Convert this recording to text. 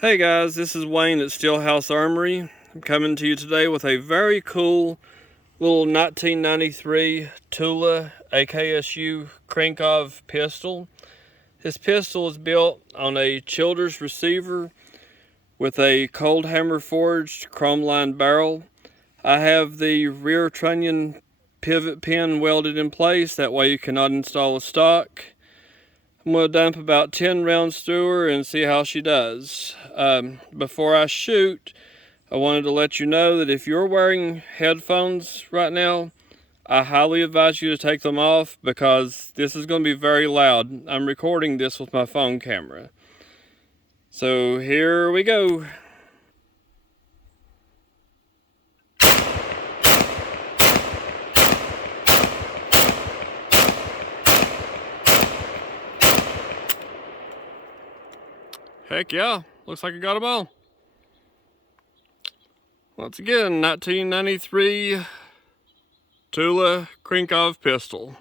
Hey guys, this is Wayne at Steelhouse Armory. I'm coming to you today with a very cool little 1993 Tula AKSU Krinkov pistol. This pistol is built on a Childers receiver with a cold hammer forged chrome lined barrel. I have the rear trunnion pivot pin welded in place, that way you cannot install a stock. I'm going to dump about 10 rounds through her and see how she does. Before I shoot, I wanted to let you know that if you're wearing headphones right now, I highly advise you to take them off because this is going to be very loud. I'm recording this with my phone camera. So here we go. Heck yeah, looks like I got them all. Once again, 1993 Tula Krinkov pistol.